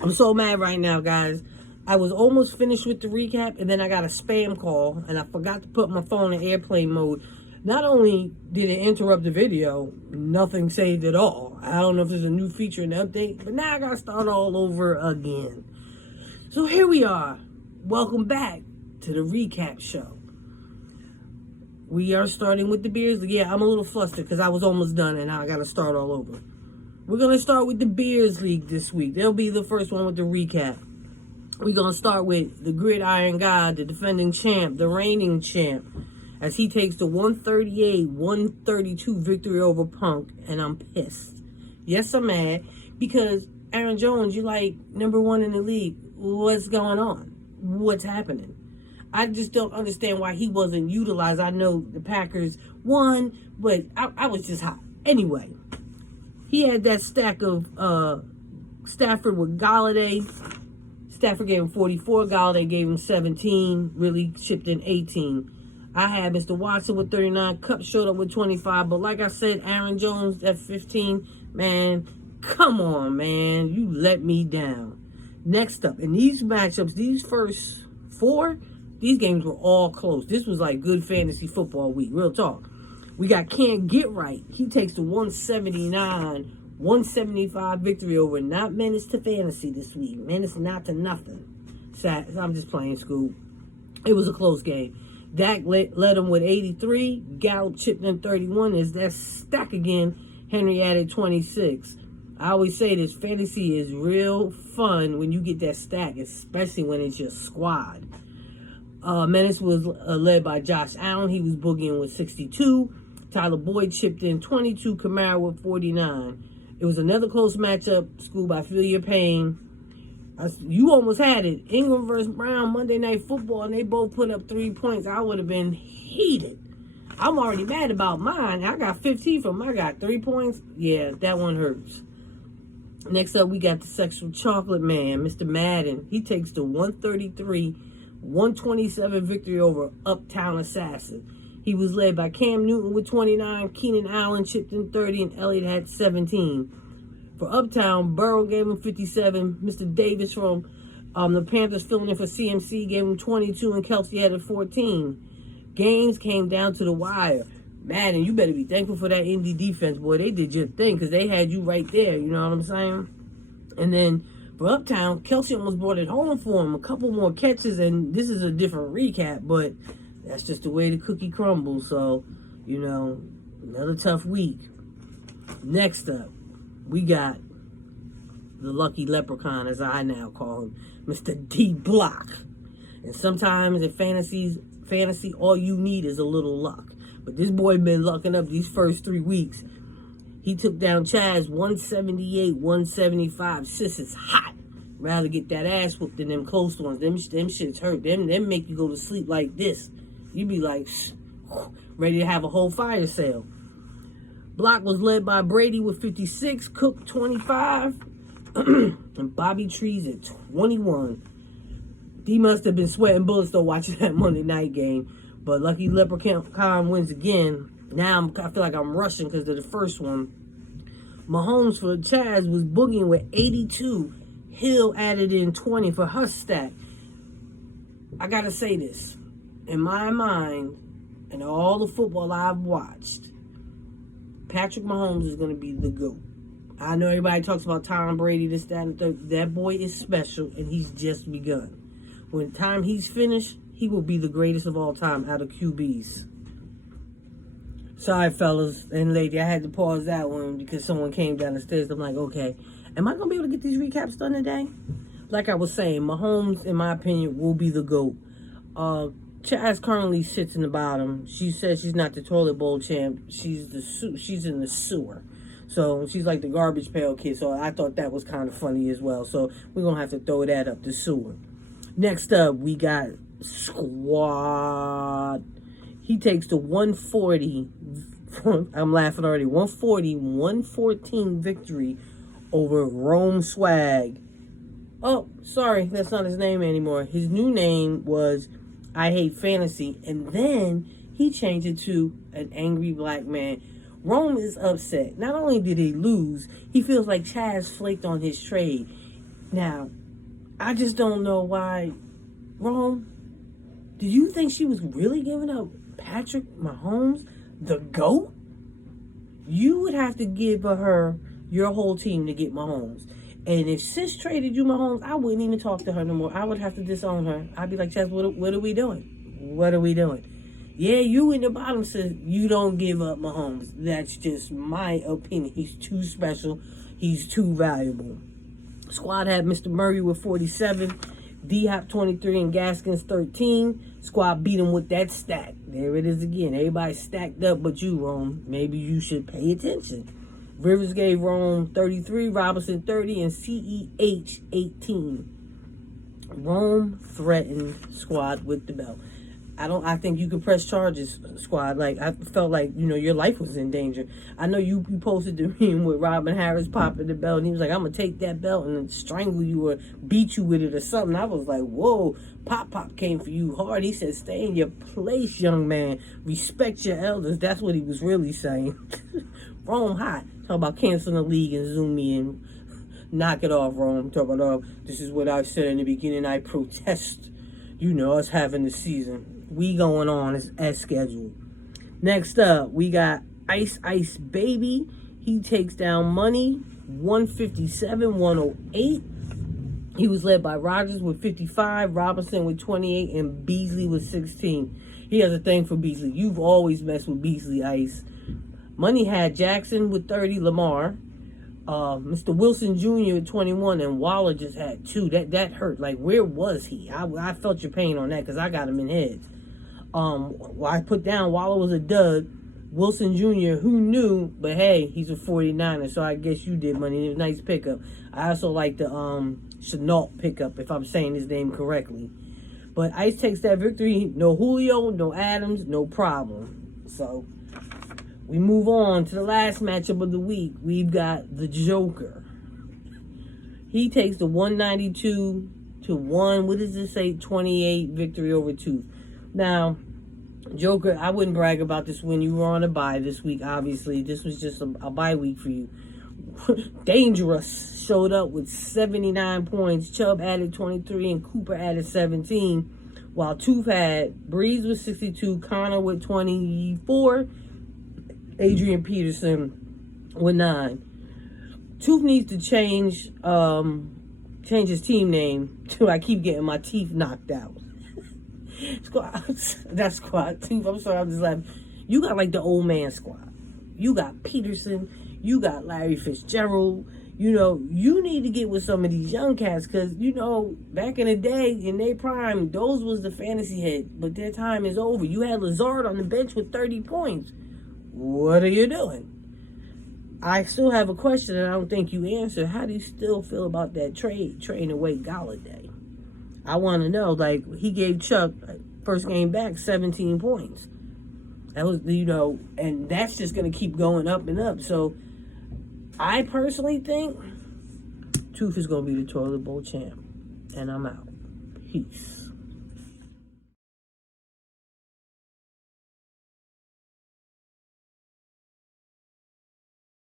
I'm so mad right now, guys. I was almost finished with the recap, and then I got a spam call, and I forgot to put my phone in airplane mode. Not only did it interrupt the video, nothing saved at all. I don't know if there's a new feature in the update, but now I gotta start all over again. So here we are. Welcome back to the recap show. We are starting with the Bears. Yeah, I'm a little flustered because I was almost done, and now I gotta start all over. We're going to start with the Bears League this week. They'll be the first one with the recap. We're going to start with the Gridiron God, the defending champ, the reigning champ, as he takes the 138-132 victory over Punk, and I'm pissed. Yes, I'm mad, because Aaron Jones, you like number one in the league. What's going on? What's happening? I just don't understand why he wasn't utilized. I know the Packers won, but I was just hot. Anyway. He had that stack of Stafford with Golladay. Stafford gave him 44. Golladay gave him 17. Really chipped in 18. I had Mr. Watson with 39. Kupp showed up with 25. But like I said, Aaron Jones at 15. Man, come on, man. You let me down. Next up, in these matchups, these first four, these games were all close. This was like good fantasy football week. Real talk. We got Can't Get Right. He takes the 179-175 victory over Not Menace to Fantasy this week. Menace not to nothing. Sad. I'm just playing school. It was a close game. Dak led him with 83. Gallup chipped in 31. Is that stack again? Henry added 26. I always say this, fantasy is real fun when you get that stack, especially when it's your squad. Menace was led by Josh Allen. He was boogieing with 62. Tyler Boyd chipped in 22, Kamara with 49. It was another close matchup. School, I feel your pain. You almost had it. Ingram versus Brown, Monday Night Football, and they both put up 3 points. I would have been heated. I'm already mad about mine. I got 15 from them. I got 3 points. Yeah, that one hurts. Next up, we got the Sexual Chocolate Man, Mr. Madden. He takes the 133-127 victory over Uptown Assassin. He was led by Cam Newton with 29, Keenan Allen chipped in 30, and Elliott had 17. For Uptown, Burrow gave him 57. Mr. Davis from the Panthers filling in for CMC gave him 22, and Kelsey had 14. Games came down to the wire. Madden, you better be thankful for that Indy defense, boy. They did your thing because they had you right there, you know what I'm saying? And then for Uptown, Kelsey almost brought it home for him. A couple more catches, and this is a different recap, but that's just the way the cookie crumbles. So, you know, another tough week. Next up, we got the lucky leprechaun, as I now call him, Mr. D Block. And sometimes in fantasy, all you need is a little luck. But this boy been lucking up these first 3 weeks. He took down Chaz 178-175. Sis is hot. Rather get that ass whooped than them close ones. Them shits hurt. Them make you go to sleep like this. You be like, ready to have a whole fire sale. Block was led by Brady with 56, Cook 25, and Bobby Trees at 21. He must have been sweating bullets though watching that Monday night game. But Lucky Leprechaun wins again. Now I feel like I'm rushing because of the first one. Mahomes for Chaz was boogieing with 82. Hill added in 20 for her stack. I gotta say this. In my mind, and all the football I've watched, Patrick Mahomes is going to be the GOAT. I know everybody talks about Tom Brady, this, that, and the third. That boy is special, and he's just begun. When time he's finished, he will be the greatest of all time out of QBs. Sorry, fellas and lady, I had to pause that one because someone came down the stairs. I'm like, okay, am I going to be able to get these recaps done today? Like I was saying, Mahomes, in my opinion, will be the GOAT. Chaz currently sits in the bottom. She says she's not the toilet bowl champ. She's in the sewer. So she's like the garbage pail kid. So I thought that was kind of funny as well. So we're going to have to throw that up, the sewer. Next up, we got Squad. He takes the 140. I'm laughing already. 140-114 victory over Rome Swag. Oh, sorry. That's not his name anymore. His new name was I Hate Fantasy, and then he changed it to An Angry Black Man. Rome is upset. Not only did he lose, he feels like Chaz flaked on his trade. Now, I just don't know why, Rome, do you think she was really giving up Patrick Mahomes, the GOAT? You would have to give her your whole team to get Mahomes. And if Sis traded you Mahomes, I wouldn't even talk to her no more. I would have to disown her. I'd be like, Chess, what are we doing? What are we doing? Yeah, you in the bottom says you don't give up Mahomes. That's just my opinion. He's too special. He's too valuable. Squad had Mr. Murray with 47, D-Hop 23, and Gaskins 13. Squad beat him with that stack. There it is again. Everybody stacked up but you, Rome. Maybe you should pay attention. Rivers gave Rome 33, Robinson 30, and CEH 18. Rome threatened Squad with the belt. I think you could press charges, Squad. Like, I felt like, your life was in danger. I know you posted the meme with Robin Harris popping the belt, and he was like, I'm going to take that belt and strangle you or beat you with it or something. I was like, whoa, Pop came for you hard. He said, stay in your place, young man. Respect your elders. That's what he was really saying. Rome hot. Talk about canceling the league and zoom me in. Knock it off, Rome. Talk about, this is what I said in the beginning. I protest, us having the season. We going on as scheduled. Next up, we got Ice Baby. He takes down Money, 157-108. He was led by Rogers with 55, Robinson with 28, and Beasley with 16. He has a thing for Beasley. You've always messed with Beasley, Ice. Money had Jackson with 30, Lamar. Mr. Wilson Jr. with 21, and Waller just had 2. That hurt. Like, where was he? I felt your pain on that because I got him in heads. I put down Waller was a dud. Wilson Jr., who knew? But hey, he's a 49er, so I guess you did, Money. It was a nice pickup. I also like the Chenault pickup, if I'm saying his name correctly. But Ice takes that victory. No Julio, no Adams, no problem. So we move on to the last matchup of the week. We've got the Joker. He takes the 192 to 28 victory over Tooth. Now, Joker, I wouldn't brag about this win. You were on a bye this week, obviously. This was just a bye week for you. Dangerous showed up with 79 points. Chubb added 23 and Cooper added 17. While Tooth had Breeze with 62, Connor with 24, Adrian Peterson with 9. Tooth needs to change his team name to I keep getting my teeth knocked out. Squad, that's Squad Tooth. I'm sorry, I'm just laughing. You got like the old man squad. You got Peterson. You got Larry Fitzgerald. You need to get with some of these young cats because, back in the day, in their prime, those was the fantasy head. But their time is over. You had Lazard on the bench with 30 points. What are you doing? I still have a question and I don't think you answered. How do you still feel about that trading away Galladay? I want to know, like, he gave Chuck, first game back, 17 points. That was, and that's just going to keep going up and up. So, I personally think Tooth is going to be the toilet bowl champ. And I'm out. Peace.